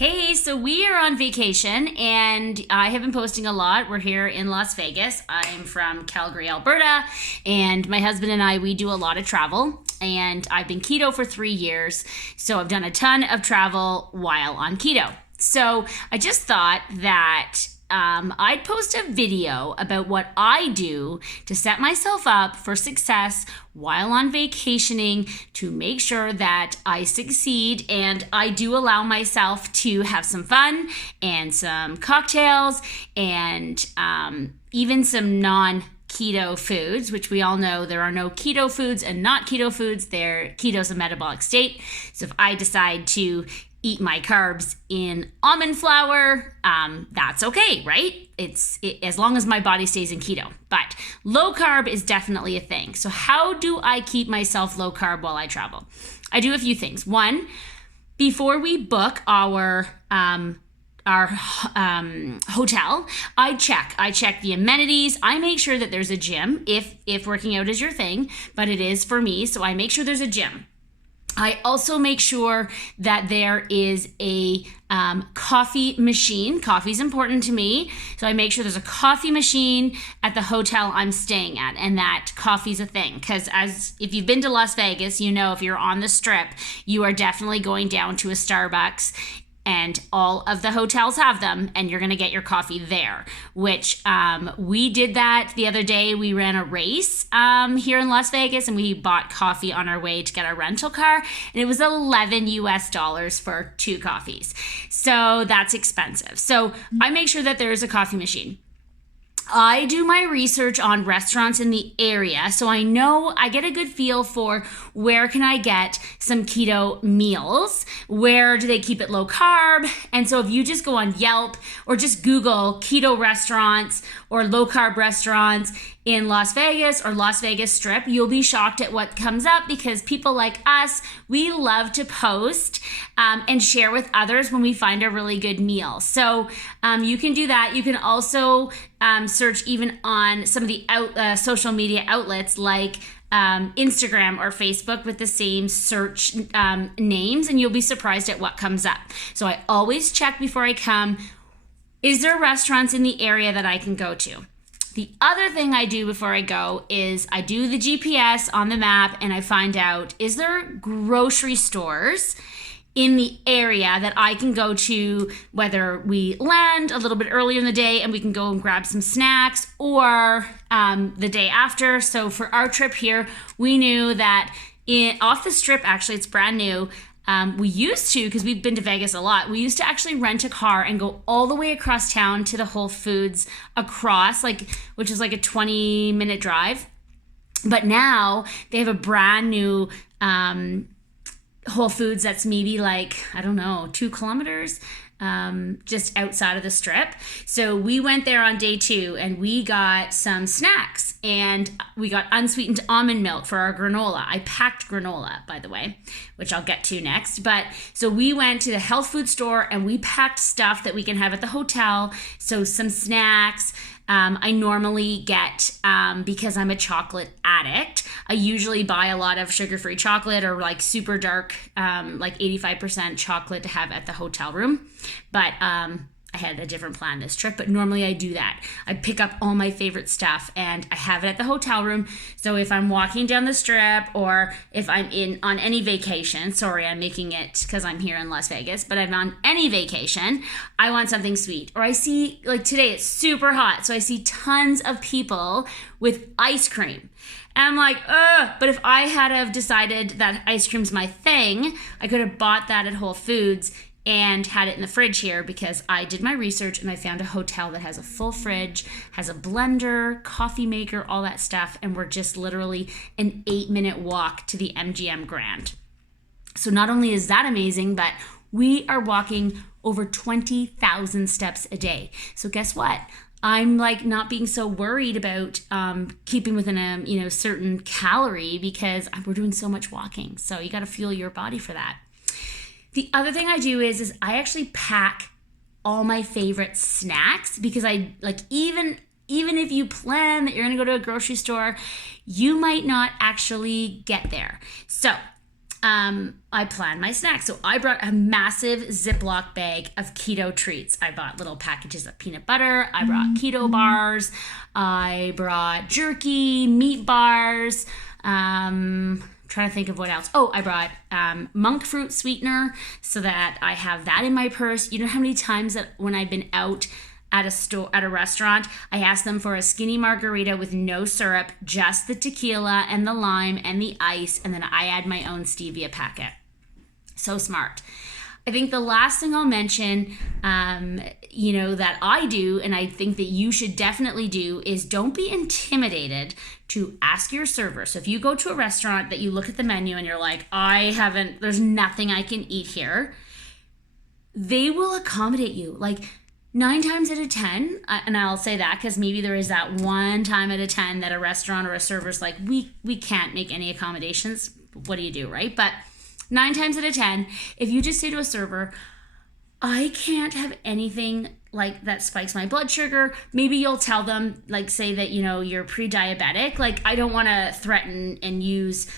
Hey, so we are on vacation and I have been posting a lot. We're here in Las Vegas. I'm from Calgary, Alberta, and my husband and I, we do a lot of travel. And I've been keto for 3 years, so I've done a ton of travel while on keto. So I just thought that I'd post a video about what I do to set myself up for success while on vacationing to make sure that I succeed, and I do allow myself to have some fun and some cocktails and even some non-keto foods, which we all know there are no keto foods and not keto foods. Keto's a metabolic state. So if I decide to eat my carbs in almond flour, that's okay, right? As long as my body stays in keto. But low carb is definitely a thing. So how do I keep myself low carb while I travel? I do a few things. One, before we book our hotel, I check the amenities. I make sure that there's a gym if working out is your thing, but it is for me. So I make sure there's a gym. I also make sure that there is a coffee machine. Coffee is important to me. So I make sure there's a coffee machine at the hotel I'm staying at, and that coffee's a thing. Because if you've been to Las Vegas, you know if you're on the Strip, you are definitely going down to a Starbucks, and all of the hotels have them, and you're going to get your coffee there, which we did that the other day. We ran a race here in Las Vegas, and we bought coffee on our way to get our rental car, and it was $11 for 2 coffees. So that's expensive. So I make sure that there is a coffee machine. I do my research on restaurants in the area, so I know I get a good feel for where can I get some keto meals, where do they keep it low carb, and so if you just go on Yelp or just Google keto restaurants or low carb restaurants in Las Vegas or Las Vegas Strip, you'll be shocked at what comes up, because people like us, we love to post and share with others when we find a really good meal. So you can do that. You can also search even on some of the social media outlets like Instagram or Facebook with the same search names, and you'll be surprised at what comes up. So I always check before I come, is there restaurants in the area that I can go to? The other thing I do before I go is I do the GPS on the map, and I find out, is there grocery stores in the area that I can go to, whether we land a little bit earlier in the day and we can go and grab some snacks, or the day after. So for our trip here, we knew that off the Strip, actually it's brand new, we used to, because we've been to Vegas a lot, we used to actually rent a car and go all the way across town to the Whole Foods across, which is like a 20-minute drive. But now they have a brand new Whole Foods that's maybe 2 kilometers just outside of the Strip. So we went there on day 2 and we got some snacks, and we got unsweetened almond milk for our granola. I packed granola, by the way, which I'll get to next. But so we went to the health food store and we packed stuff that we can have at the hotel. So some snacks. I normally get, because I'm a chocolate addict, I usually buy a lot of sugar-free chocolate or super dark, 85% chocolate to have at the hotel room. But I had a different plan this trip, but normally I do that. I pick up all my favorite stuff and I have it at the hotel room. So if I'm walking down the Strip, or if I'm on any vacation, sorry, I'm making it because I'm here in Las Vegas, but I'm on any vacation, I want something sweet. Or I see, today it's super hot, so I see tons of people with ice cream. And I'm like, ugh. But if I had have decided that ice cream's my thing, I could have bought that at Whole Foods and had it in the fridge here, because I did my research and I found a hotel that has a full fridge, has a blender, coffee maker, all that stuff, and we're just literally an 8-minute walk to the MGM Grand. So not only is that amazing, but we are walking over 20,000 steps a day. So guess what? I'm not being so worried about keeping within a certain calorie, because we're doing so much walking. So you got to fuel your body for that. The other thing I do is I actually pack all my favorite snacks, because I even if you plan that you're going to go to a grocery store, you might not actually get there. So I plan my snacks. So I brought a massive Ziploc bag of keto treats. I bought little packages of peanut butter. I brought keto bars. I brought jerky, meat bars. Trying to think of what else. Oh, I brought monk fruit sweetener so that I have that in my purse. You know how many times that when I've been out at a restaurant, I ask them for a skinny margarita with no syrup, just the tequila and the lime and the ice, and then I add my own stevia packet. So smart. I think the last thing I'll mention, that I do, and I think that you should definitely do, is don't be intimidated to ask your server. So if you go to a restaurant that you look at the menu and you're like, there's nothing I can eat here, they will accommodate you. Like 9 times out of 10, and I'll say that because maybe there is that one time out of 10 that a restaurant or a server's like, we can't make any accommodations. What do you do, right? But 9 times out of 10, if you just say to a server, I can't have anything like that spikes my blood sugar, maybe you'll tell them, like, say that, you're pre-diabetic. Like, I don't want to threaten and use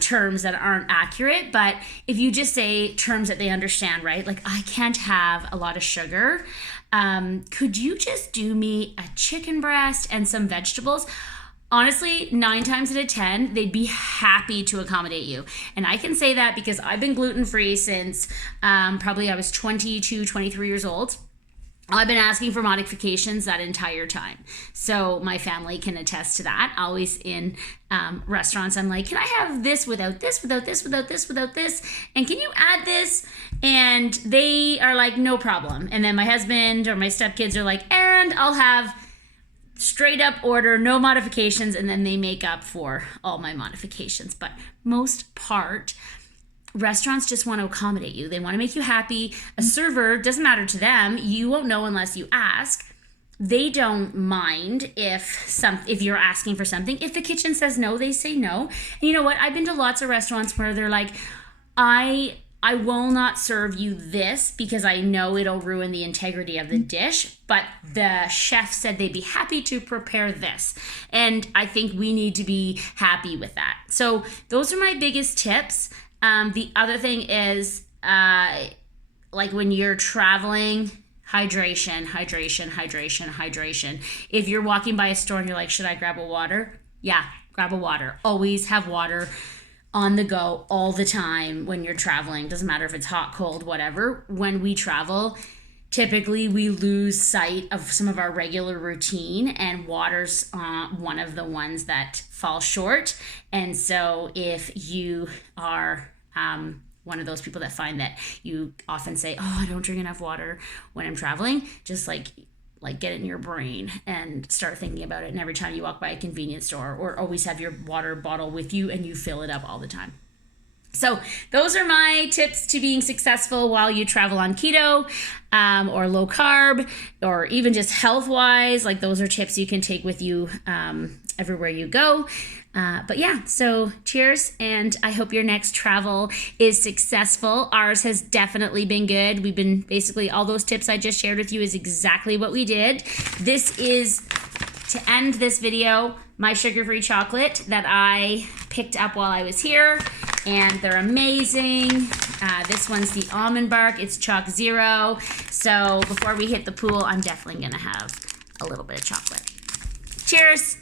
terms that aren't accurate, but if you just say terms that they understand, right? Like, I can't have a lot of sugar. Could you just do me a chicken breast and some vegetables? Honestly, 9 times out of 10, they'd be happy to accommodate you. And I can say that because I've been gluten-free since probably I was 22, 23 years old. I've been asking for modifications that entire time. So my family can attest to that. Always in restaurants, I'm like, can I have this without this, without this, without this, without this? And can you add this? And they are like, no problem. And then my husband or my stepkids are like, and I'll have straight up order, no modifications. And then they make up for all my modifications. But most part, restaurants just want to accommodate you. They want to make you happy. A server, doesn't matter to them. You won't know unless you ask. They don't mind if you're asking for something. If the kitchen says no, they say no. And you know what? I've been to lots of restaurants where they're like, I will not serve you this because I know it'll ruin the integrity of the dish, but the chef said they'd be happy to prepare this. And I think we need to be happy with that. So those are my biggest tips. The other thing is, like when you're traveling, hydration. If you're walking by a store and you're like, should I grab a water? Yeah, grab a water. Always have water on the go all the time when you're traveling. Doesn't matter if it's hot, cold, whatever. When we travel, typically we lose sight of some of our regular routine, and water's one of the ones that fall short. And so if you are one of those people that find that you often say, oh, I don't drink enough water when I'm traveling, just like get it in your brain and start thinking about it. And every time you walk by a convenience store, or always have your water bottle with you and you fill it up all the time. So those are my tips to being successful while you travel on keto, or low carb, or even just health wise. Like, those are tips you can take with you everywhere you go. But yeah, so cheers, and I hope your next travel is successful. Ours has definitely been good. We've been basically, all those tips I just shared with you is exactly what we did. This is, to end this video, my sugar-free chocolate that I picked up while I was here, and they're amazing. This one's the almond bark. It's Choc Zero. So before we hit the pool, I'm definitely gonna have a little bit of chocolate. Cheers.